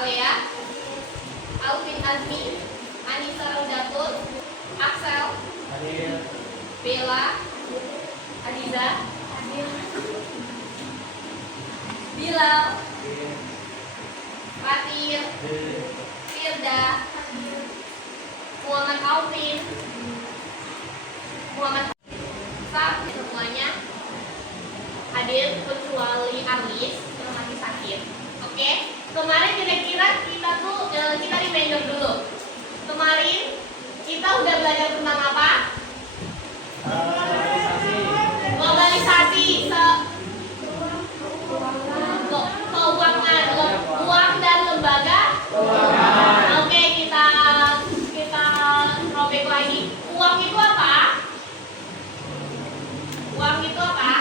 Alea, Alvin Azmi, Anissa Raudatul, Axel, Bella, Adiza, Bilal, Fatir, Firda, Muhammad Alvin, Muhammad Sab, semuanya hadir kecuali Amis yang lagi sakit. Oke, kemarin kira-kira kita reminder dulu. Kemarin kita udah belajar tentang apa? Globalisasi keuangan, uang dan lembaga keuangan. Oke, kita robek lagi. Uang itu apa? Uang itu apa?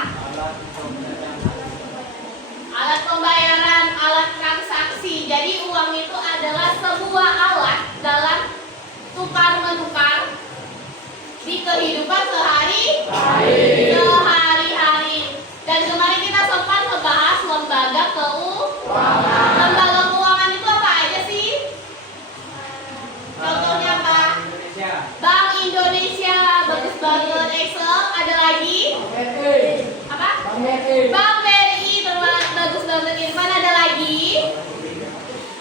Alat pembayaran, alat transaksi. Jadi uang itu adalah sebuah alat dalam tukar-menukar di kehidupan sehari-hari. Dan kemarin kita sempat membahas lembaga keuangan. Lembaga keuangan itu apa aja sih? Contohnya apa? Bank Indonesia, bagus banget. Excel, ada lagi? Apa? Bank BRI, bagus banget. Irfan, ada lagi?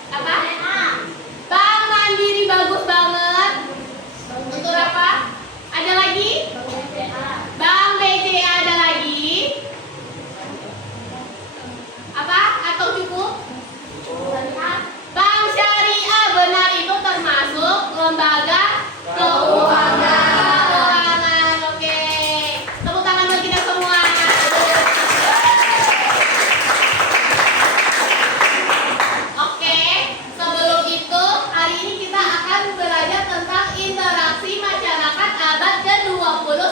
Apa? Bank Mandiri, bagus banget. Untuk apa? Ada lagi? Bank BCA, ada lagi? Apa? Atau cukup? Bank Syariah, benar, itu termasuk lembaga keuangan. Oke. Tepuk tangan buat kita semua. Oke, sebelum itu hari ini kita akan belajar tentang interaksi masyarakat abad ke-21.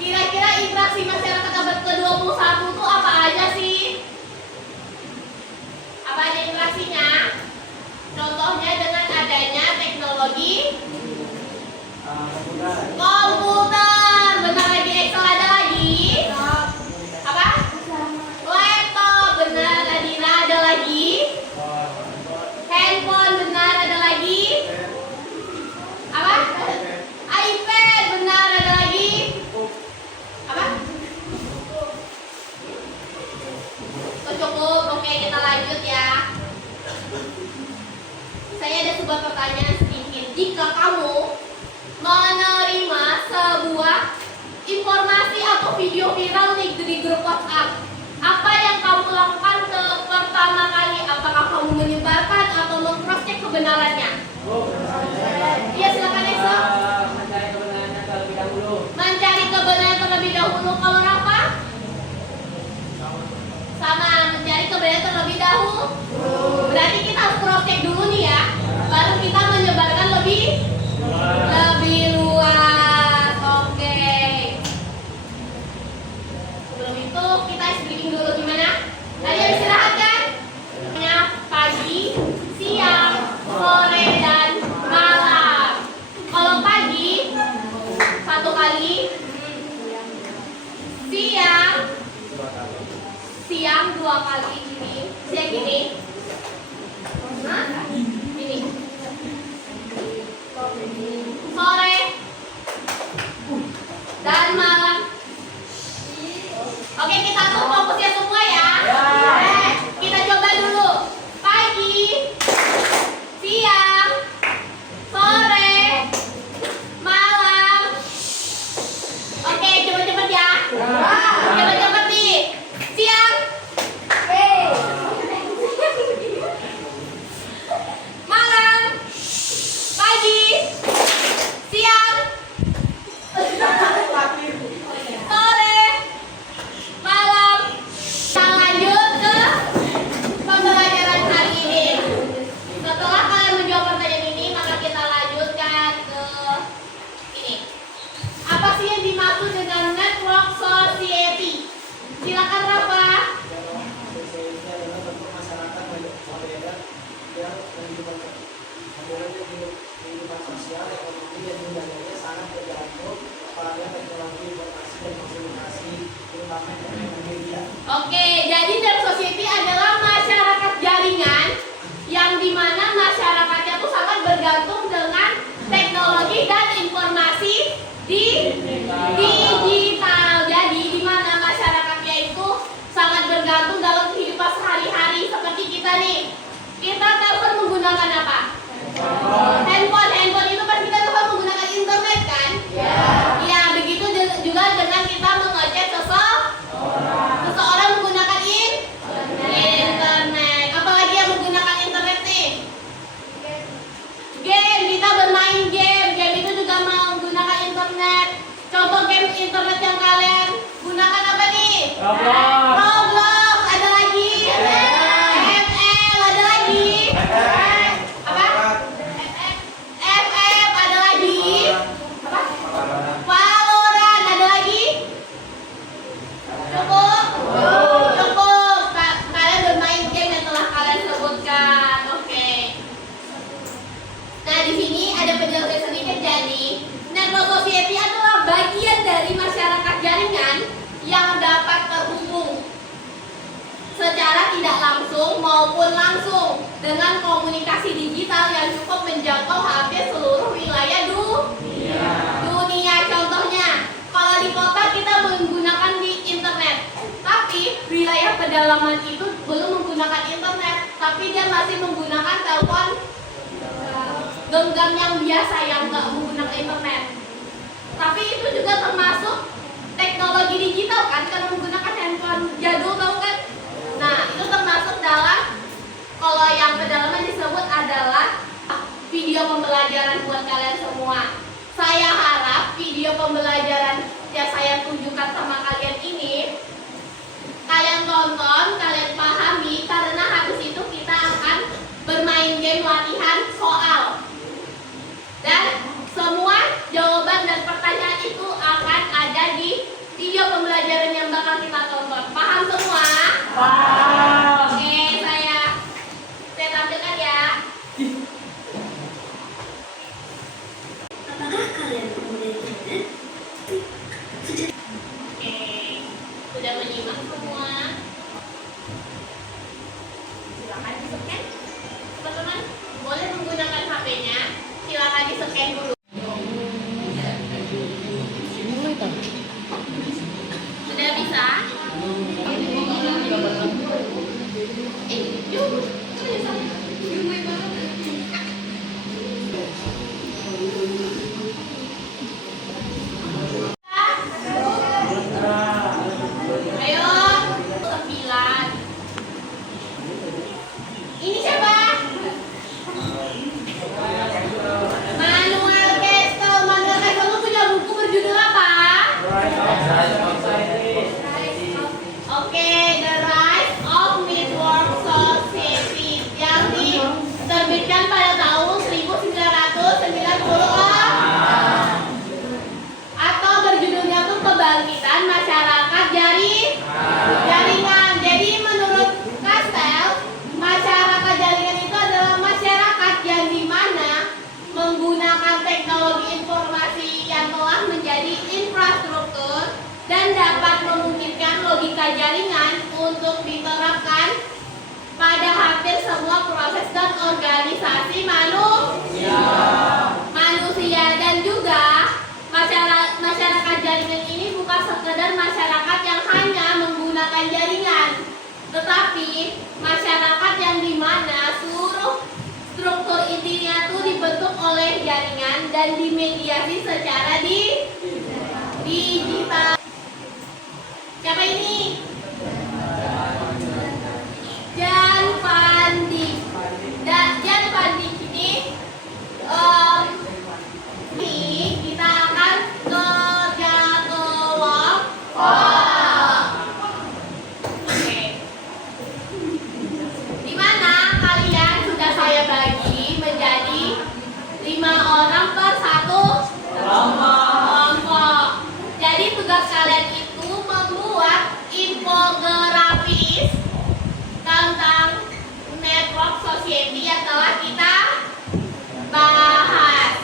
Kira-kira interaksi masyarakat abad ke-21 itu apa aja sih? Apa aja interaksinya? Contohnya dengan adanya teknologi komputer, benar lagi. Excel, ada lagi? Apa? Laptop, benar. Adina, ada lagi? Handphone, benar. Ada lagi? Apa? iPad, benar. Ada lagi? Apa? Oh, cukup. Oke, kita lanjut ya. Saya ada sebuah pertanyaan sedikit. Jika kamu menerima sebuah informasi atau video viral di grup WhatsApp, apa yang kamu lakukan pertama kali? Apakah kamu menyebarkan atau mengcross-check kebenarannya? Iya, silakan Excel. Mencari kebenarannya terlebih dahulu. Mencari kebenaran terlebih dahulu. Kalau Rafa? Sama, mencari kebenaran terlebih dahulu. Berarti kita harus cross-check dulu nih ya. Baru kita menyebarkan lebih luas. Oke. Sebelum itu kita briefing dulu gimana? Tadi habis istirahat kan? Pagi, siang, sore, dan malam. Kalau pagi satu kali, siang dua kali. Siang gini. Ini. Sore dan malam. Oke, kita tuh fokusnya semua ya. Kita coba dulu. Pagi, siang, sore, malam. Oke, cepet-cepet ya. Cepet-cepet nih. Siang. Malam. Pagi. Siang. Sore. Malam. ataupun langsung dengan komunikasi digital yang cukup menjangkau hampir seluruh wilayah dunia. Contohnya, kalau di kota kita menggunakan di internet, tapi wilayah pedalaman itu belum menggunakan internet, tapi dia masih menggunakan telepon genggam yang biasa yang nggak menggunakan internet. Tapi itu juga termasuk teknologi digital kan, karena menggunakan handphone jadul tahu kan. Nah, itu termasuk dalam, kalau yang pedalaman disebut adalah video pembelajaran buat kalian semua. Saya harap video pembelajaran yang saya tunjukkan sama kalian ini kalian tonton, kalian pahami, karena habis itu kita akan bermain game latihan soal. Dan semua jawaban dan pertanyaan itu akan ada di video pembelajaran yang bakal kita tonton. Paham semua? Paham. Oke, saya tampilkan ya. Apakah kalian pengguna internet? Oke, sudah menyimak semua. Silakan di-scan. Teman-teman, boleh menggunakan HP-nya. Silakan di-scan dulu. Sudah bisa? Yuk. Ayo, 9. Ini siapa? Manuel Kestel. Manuel Kestel lu punya buku berjudul apa? Oke, The Rise of Network Society yang diterbitkan pada tahun 1990 atau berjudulnya tuh Kebangkitan Masyarakat Jaringan. Jadi menurut Kastel, masyarakat jaringan itu adalah masyarakat yang dimana menggunakan teknologi informasi yang telah menjadi infrastruktur dan dapat memungkinkan logika jaringan untuk diterapkan pada hampir semua proses dan organisasi manusia. Dan juga masyarakat jaringan ini bukan sekedar masyarakat yang hanya menggunakan jaringan, tetapi masyarakat yang dimana seluruh struktur intinya itu dibentuk oleh jaringan dan dimediasi secara digital. Siapa ini? Jan Van Dijk. Jan Van Dijk ini kita akan kerja kelompok. Oke. Dimana kalian sudah saya bagi menjadi 5 orang per 1 kelompok. Jadi tugas kalian itu membuat infografis tentang network society yang telah kita bahas.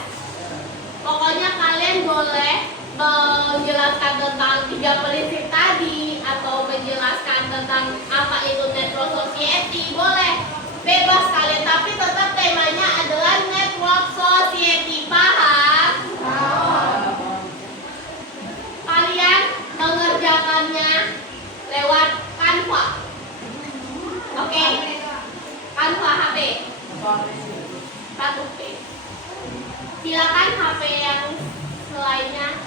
Pokoknya kalian boleh menjelaskan tentang 3 prinsip tadi atau menjelaskan tentang apa itu network society, boleh bebas kalian, tapi tetap temanya adalah network society. Paham? Kalian mengerjakannya lewat Canva. Oke. Canva HP 1P. Silakan HP yang selainnya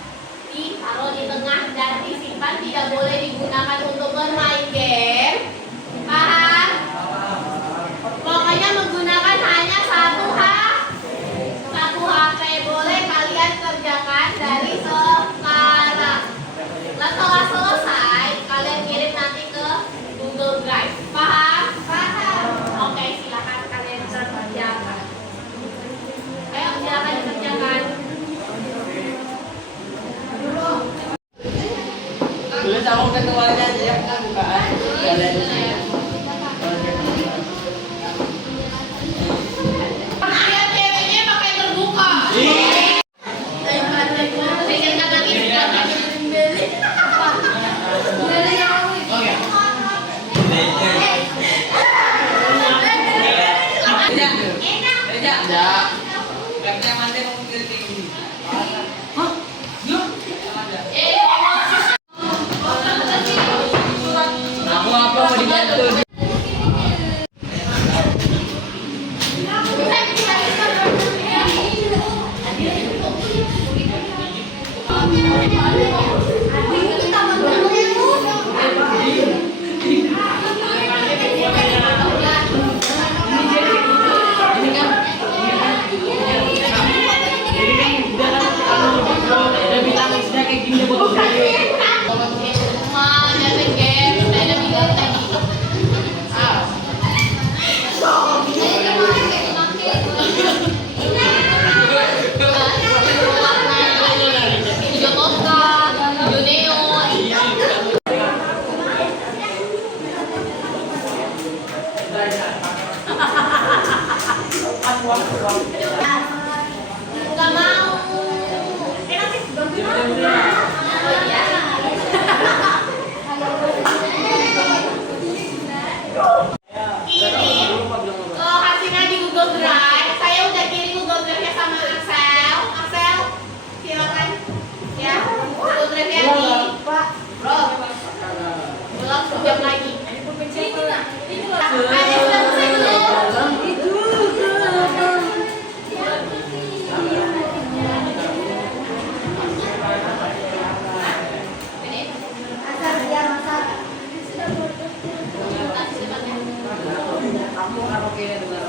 ditaruh di tengah dan disimpan, tidak boleh digunakan untuk bermain game. Paham? Pokoknya menggunakan hanya satu HP. Boleh kalian kerjakan dari sekarang. Setelah selesai, kalian kirim nanti ke Google Drive. Paham? Paham. Oke, silakan kalian kerjakan. Ayo, silakan dikerjakan. Tulis aku ketuanya aja ya, bukaan. Enggak. Webnya mantin mungkin tinggi. Hah? Yuk. Aku apa mau dibantu? Gak mau. Ini hasilnya di Google Drive. Saya udah kirim Google Drive-nya sama Axel. Axel, silakan. Ya, Google Drive-nya di Bro. Belum sejam lagi. Ada sudah selesai belum? Kamu karaoke dengan